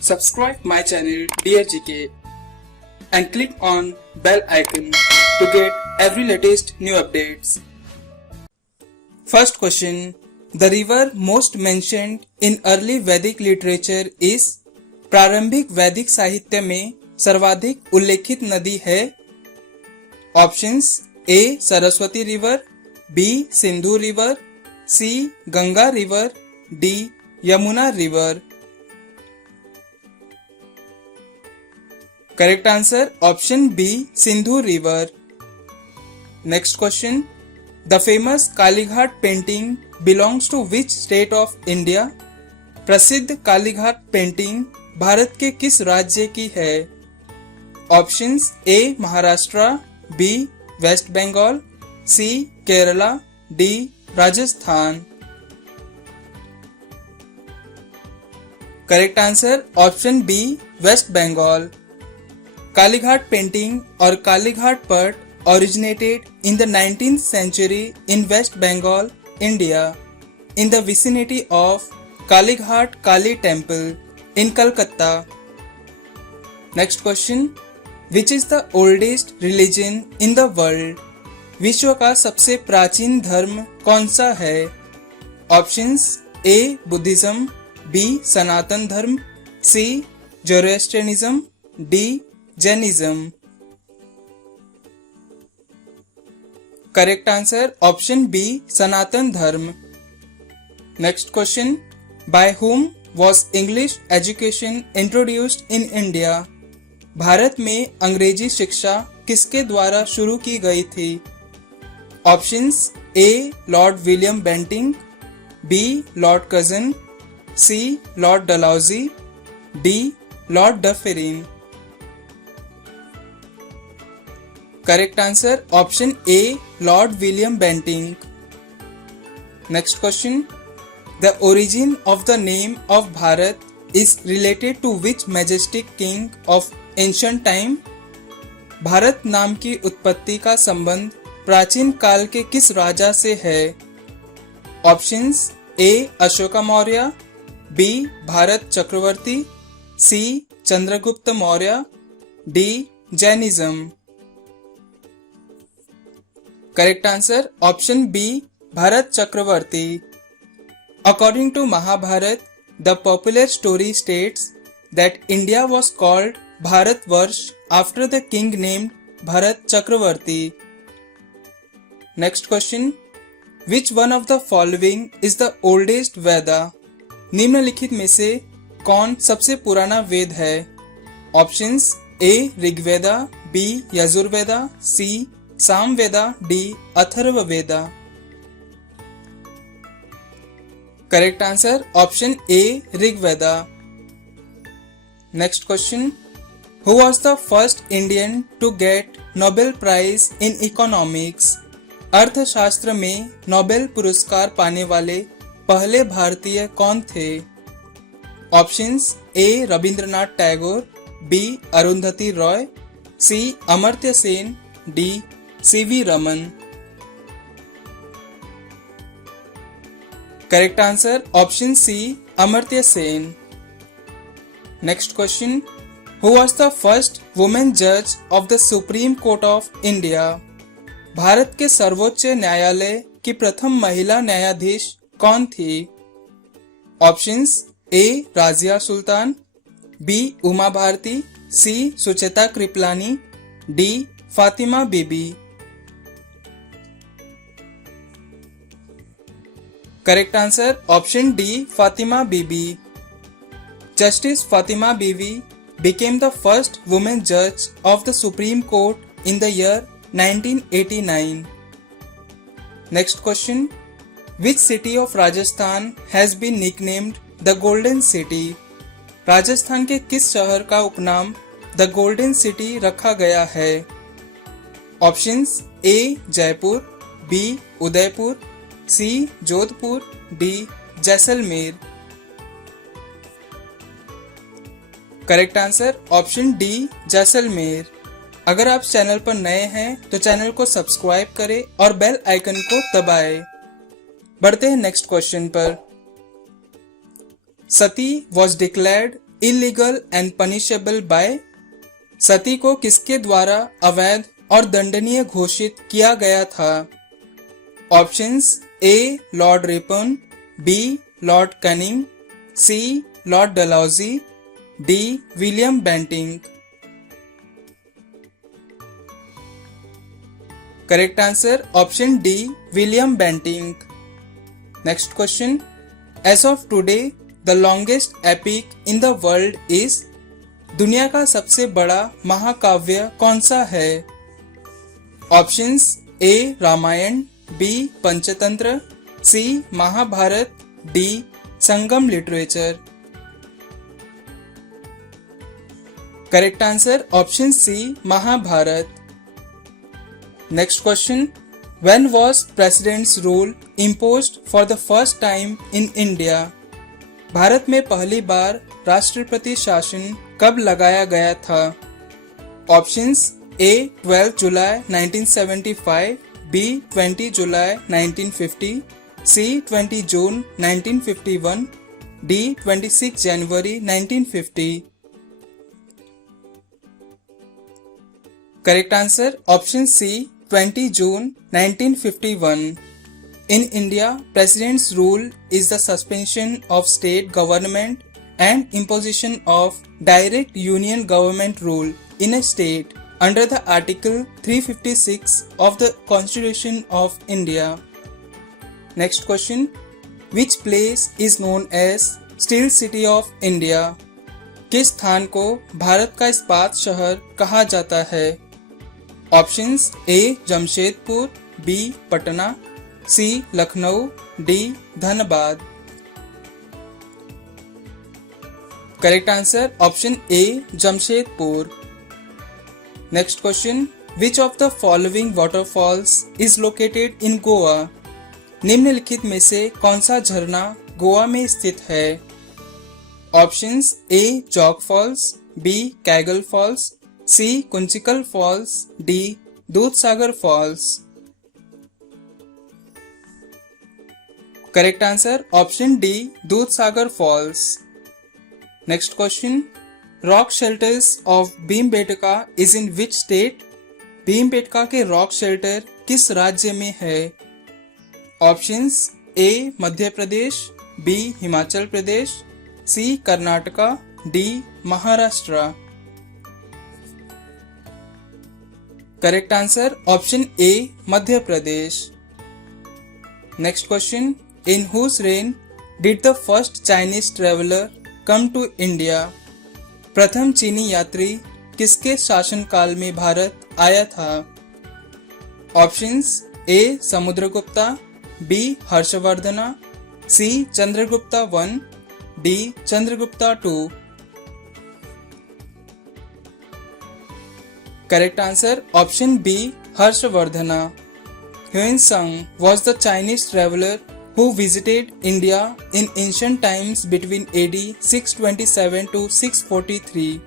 Subscribe my channel Dear GK and click on bell icon to get every latest new updates. First question. The river most mentioned in early Vedic literature is प्रारंभिक वैदिक साहित्य में सर्वाधिक उल्लेखित नदी है. Options A Saraswati river, B Sindhu river, C Ganga river, D Yamuna river. Correct answer option B Sindhu river. Next question. The famous Kalighat painting belongs to which state of India? प्रसिद्ध Kalighat painting Bharat के किस राज्य की है? Options A Maharashtra, B west Bengal, C Kerala, D Rajasthan. Correct answer option B west Bengal. Kalighat painting और कालीघाट पट originated in the 19th century in West Bengal, India, in the vicinity of Kalighat Kali Temple in Calcutta. Next question. Which is the oldest religion in the world? विश्व का सबसे प्राचीन धर्म कौन सा है? Options A Buddhism, B Sanatan Dharma, C Zoroastrianism, D Jainism. Correct answer option B Sanatan Dharma. Next question. By whom was English education introduced in India? Bharat में अंग्रेजी शिक्षा किसके द्वारा शुरू की गई थी? Options A lord William Bentinck, B lord Curzon, C lord Dalhousie, D lord Dufferin. Correct answer option A lord William Bentinck. Next question. The origin of the name of Bharat is related to which majestic king of ancient time? Bharat नाम की उत्पत्ति का संबंध प्राचीन काल के किस राजा से है? Options A Ashoka Maurya, B Bharat Chakravarti, C Chandragupta Maurya, D Jainism. Correct answer option B Bharat Chakravarti. According to Mahabharat, the popular story states that India was called Bharatvarsh after the king named Bharat Chakravarti. Next question. Which one of the following is the oldest Veda? निम्नलिखित में से कौन सबसे पुराना वेद है? Options A Rigveda, B Yajurveda, C Samaveda, D Atharvaveda. Correct answer option A Rigveda. Next question. Who was the first Indian to get Nobel prize in economics? अर्थशास्त्र में नोबेल पुरस्कार पाने वाले पहले भारतीय कौन थे? Options A Rabindranath Tagore, B Arundhati Roy, C Amartya Sen, D CV Raman. Correct answer option C Amartya Sen. Next question. Who was the first women जज of the supreme court of India? Bharat के सर्वोच्च न्यायालय की प्रथम महिला न्यायाधीश कौन थी? Options A Razia Sultan, B Uma Bharti, C Sucheta Kripalani, D Fatima Bibi. Correct answer option D Fatima Bibi. Justice Fatima Bibi became the first woman judge of the Supreme Court in the year 1989. Next question. Which city of Rajasthan has been nicknamed the Golden City? Rajasthan के किस शहर का उपनाम the golden city रखा गया है? Options A Jaipur, B Udaipur, C Jodhpur, D Jaisalmer. Correct answer option D Jaisalmer. अगर आप चैनल पर नए हैं तो चैनल को सब्सक्राइब करें और बेल आइकन को दबाएं. बढ़ते हैं नेक्स्ट क्वेश्चन पर. Sati was declared illegal and punishable by. Sati को किसके द्वारा अवैध और दंडनीय घोषित किया गया था? Options A lord Ripon, B lord Canning, C lord Dalhousie, D William Bentinck. Correct answer option D William Bentinck. Next question, as of today the longest epic in the world is. दुनिया का सबसे बड़ा महाकाव्य कौन सा है? Options A Ramayan, B Panchatantra, C Mahabharat, D Sangam literature. Correct answer option C Mahabharat. Next question, when was president's rule imposed for the first time in India. Bharat में पहली बार राष्ट्रपति शासन कब लगाया गया था? Options A 12 July 1975, B 20 July 1950, C 20 June 1951, D 26 January 1950। Correct answer option C 20 June 1951. In India, President's rule is the suspension of state government and imposition of direct union government rule in a state under the Article 356 of the Constitution of India. Next question, which place is known as Steel City of India? किस स्थान को भारत का इस्पात शहर कहा जाता है? Options A Jamshedpur, B Patna, C Lucknow, D Dhanbad. Correct answer option A Jamshedpur. Next question, which of the following waterfalls is located in Goa? निम्नलिखित में से कौन सा झरना गोवा में स्थित है? Options A Jog falls, B Kaigal falls, C Kunchikal falls, D Dudhsagar falls. Correct answer option D Dudhsagar falls. Next question, rock shelters of Bhimbetka is in which state? Bhimbetka के रॉक शेल्टर किस राज्य में है? Options A Madhya Pradesh, B Himachal Pradesh, C Karnataka, D Maharashtra. Correct answer option A Madhya Pradesh. Next question, in whose reign did the first Chinese traveller come to India? प्रथम चीनी यात्री किसके शासनकाल में भारत आया था? Options A Samudragupta, B Harshavardhana, C Chandragupta 1, D Chandragupta 2। Correct answer option B Harshvardhana. Huinsung was the Chinese traveler who visited India in ancient times between AD 627 to 643.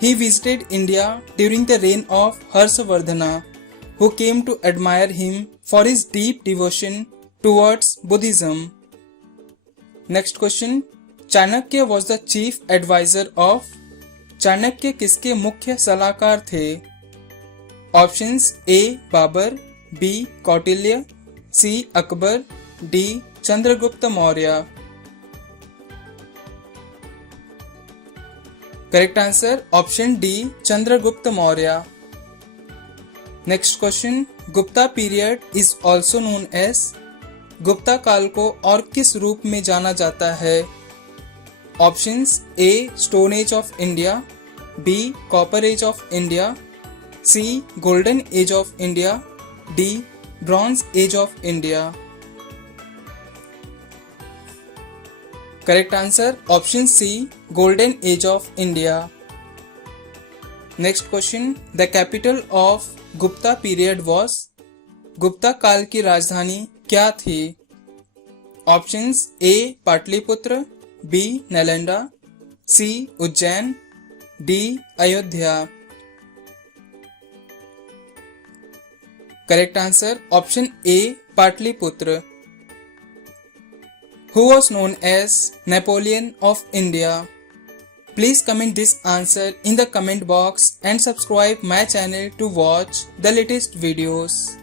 He visited India during the reign of Harshvardhana, who came to admire him for his deep devotion towards Buddhism. Next question, Chanakya was the chief advisor of। Chanakya किसके मुख्य सलाहकार थे? Options A Babur, B Kautilya, C Akbar, D Chandragupta Maurya. Correct answer option D Chandragupta Maurya. Next question, Gupta period is also known as. Gupta काल को और किस रूप में जाना जाता है? Options A stone age of India, B copper age of India, C golden age of India, D bronze age of India. Correct answer option C golden age of India. Next question, the capital of Gupta period was. Gupta काल की राजधानी क्या थी? Options A Pataliputra, B Nalanda, C Ujjain, D Ayodhya. Correct answer option A Pataliputra. Who was known as Napoleon of India? Please comment this answer in the comment box and subscribe my channel to watch the latest videos.